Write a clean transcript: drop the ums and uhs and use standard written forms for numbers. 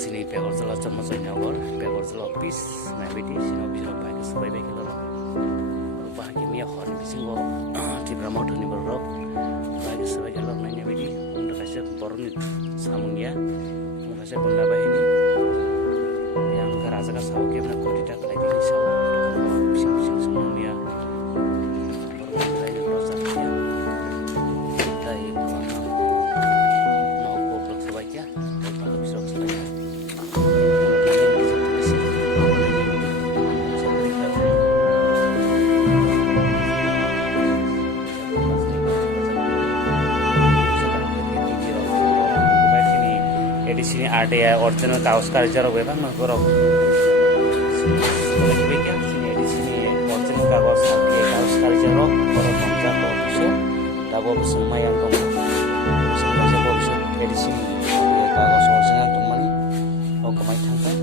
sini pegor jala chama chai nagor pegor jala office na bidi sini office ro bai sabai bai kilo ba ki mi hon bisingo tibra motor ni bor bai sabai kilo na ni bidi unda kase borni samunya kase bunda bai ni yang karaja ka sawo ke na kodi ta kalai ni sawo bising bising samunya di sini ada ya original kaos karya robe bang nggak sini di sini original kaos karya robe orang bangsa kau bisa tak kau bisa mayan kau bisa kau bisa di sini kaos original tuh mana kau kemana tangkap